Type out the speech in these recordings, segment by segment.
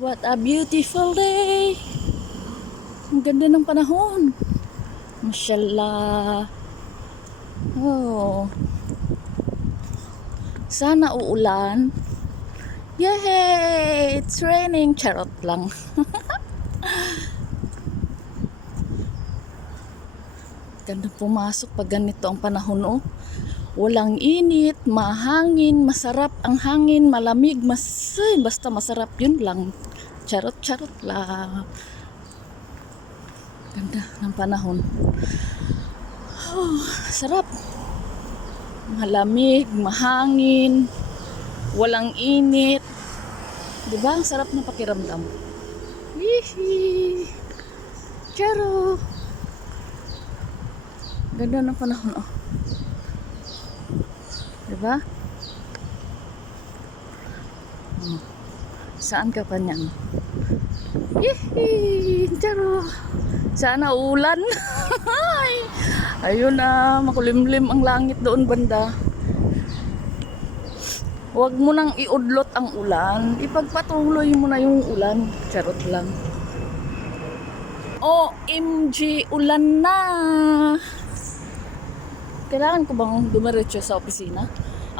What a beautiful day! Ang ganda ng panahon. Mashallah. Oh. Sana uulan. Yay! It's raining. Charot lang. Ganda pumasok pag ganito ang panahon, oh. Walang init, mahangin, masarap ang hangin, malamig, mas, ay, basta masarap yun lang. Charot-charot lang. Ganda ng panahon. Oh, sarap. Malamig, mahangin, walang init. 'Di ba? Ang sarap ng pakiramdam. Hihi. Charo. Ganda ng panahon, oh. 'Di ba? Hmm. Saan ka niyan? Hihi. Charo. Sana ulan. Ay. Ayun na, makulimlim ang langit doon banda. Huwag mo nang iudlot ang ulan. Ipagpatuloy mo na yung ulan. Charot lang. OMG, ulan na! Kailangan ko bang dumiretso sa opisina?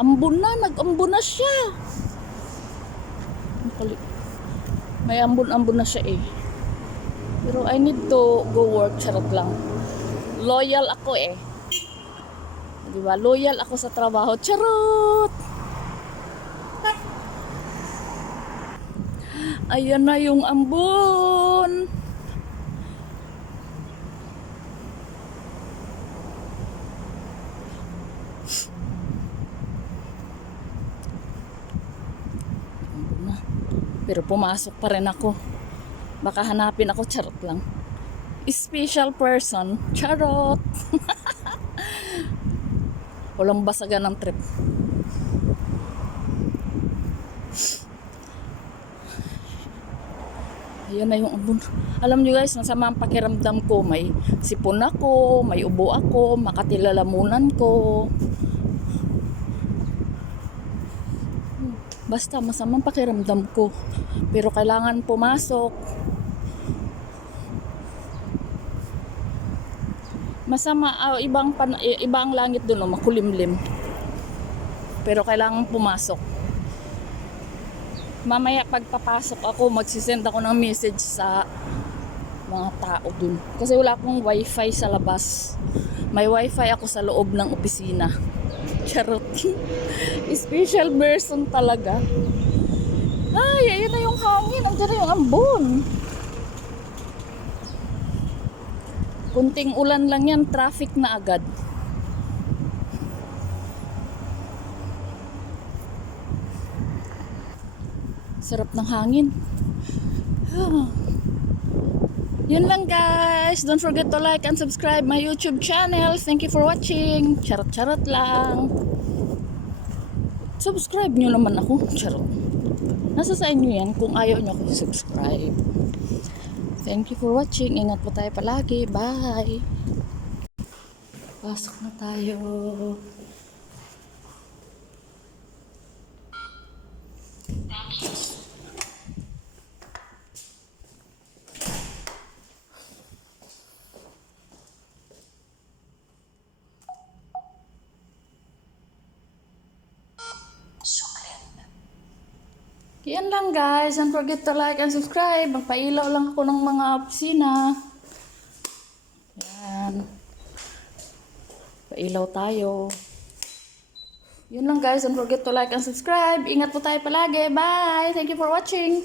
Ambon na, nag-ambon na siya. Nakali- May ambon-ambon na siya eh. Pero I need to go work, charot lang. Loyal ako eh. Di ba? Loyal ako sa trabaho. Charot! Ayan na yung ambon. Ambon na. Pero pumasok pa rin ako. Baka hanapin ako, charot lang. Special person, charot. Walang basagan ng trip. Ayan na yung ambon. Alam nyo guys, masama ang pakiramdam ko. May sipon ako, may ubo ako, makatilalamunan ko. Basta masamang pakiramdam ko. Pero kailangan pumasok. Masama, ah, ibang, pan, i- iba ang langit doon, oh, makulimlim. Pero kailangan pumasok. Mamaya pagpapasok ako, magsisend ako ng message sa mga tao dun. Kasi wala akong wifi sa labas. May wifi ako sa loob ng opisina. Charot. Special person talaga. Ay, ayun na yung hangin. Andiyan na yung ambon. Kunting ulan lang yan, traffic na agad. Sarap ng hangin. Ah. Yun lang guys. Don't forget to like and subscribe my YouTube channel. Thank you for watching. Charot-charot lang. Subscribe nyo naman ako. Charot. Nasa sa inyo yan kung ayaw nyo ako subscribe. Thank you for watching. Ingat po tayo palagi. Bye. Pasok na tayo. Yan lang guys. Don't forget to like and subscribe. Magpailaw lang ako ng mga opisina. Yan. Pailaw tayo. Yun lang guys. Don't forget to like and subscribe. Ingat po tayo palagi. Bye! Thank you for watching.